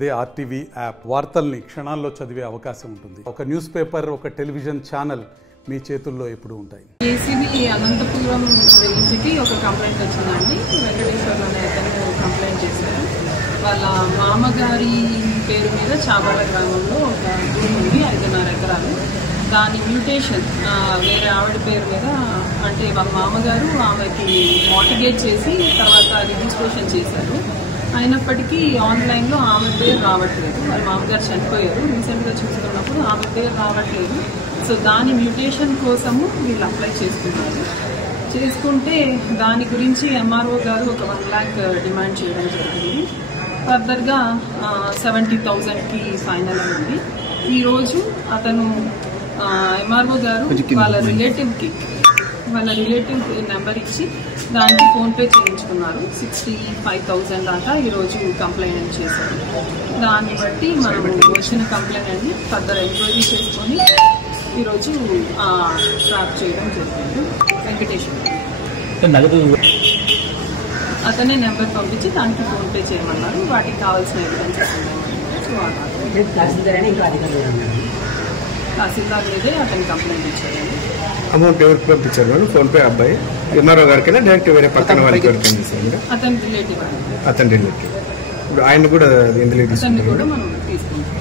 అదే RTV app వార్తల్ని క్షణాల్లో చదివే అవకాశం ఉంటుంది. ఒక న్యూస్ పేపర్, ఒక టెలివిజన్ ఛానల్ మీ చేతుల్లో ఎప్పుడు ఉంటాయి. ఏసీబీ అనంతపురం రేంజ్కి ఒక కంప్లైంట్ వచ్చిందండి. వెంకటేశ్వర్లు అనే అతను కంప్లైంట్ చేశారు. వాళ్ళ మామగారి పేరు మీద చాబాల గ్రామంలో ఒక భూమి ఉంది, 5.5 ఎకరాలు. దాని మ్యూటేషన్ వేరే ఆవిడ పేరు మీద, అంటే వాళ్ళ మామగారు ఆమెకి మార్టిగేజ్ చేసి తర్వాత రిజిస్ట్రేషన్ చేశారు. అయినప్పటికీ ఆన్లైన్లో ఆమె పేరు రావట్లేదు. వాళ్ళ మామగారు చనిపోయారు. రీసెంట్గా చూసుకున్నప్పుడు ఆమె పేరు రావట్లేదు. సో దాని మ్యూటేషన్ కోసము వీళ్ళు అప్లై చేస్తున్నారు. చేసుకుంటే దాని గురించి ఎంఆర్ఓ గారు ఒక 1 lakh డిమాండ్ చేయడం జరిగింది. ఫర్దర్గా 70,000కి ఫైనల్ అయింది. ఈరోజు అతను ఎంఆర్ఓ గారు వాళ్ళ రిలేటివ్ నెంబర్ ఇచ్చి దానికి ఫోన్పే చేయించుకున్నారు. 65,000 దాకా ఈరోజు కంప్లైంట్ చేశారు. దాన్ని బట్టి మనం వచ్చిన కంప్లైంట్ ఫర్దర్ ఎంక్వైరీ చేసుకొని ఈరోజు ట్రాప్ చేయడం జరిగింది. వెంకటేశ్వర అతనే నెంబర్ పంపించి దానికి ఫోన్పే చేయమన్నారు. వాటికి కావాల్సిన ఎవిడెన్సెస్ తహసీల్దార్ మీదే అతను కంప్లైంట్ ఇచ్చారండి. అమౌంట్ ఎవరికి పంపించారు? ఫోన్పే అబ్బాయి ఎంఆర్ఓ గారికి డైరెక్ట్ వేరే పక్కన వాళ్ళకి అతని రిలేటివ్. అతని రిలేటివ్. ఇప్పుడు ఆయన కూడా అతన్ని కూడా మనం తీసుకుంటాం.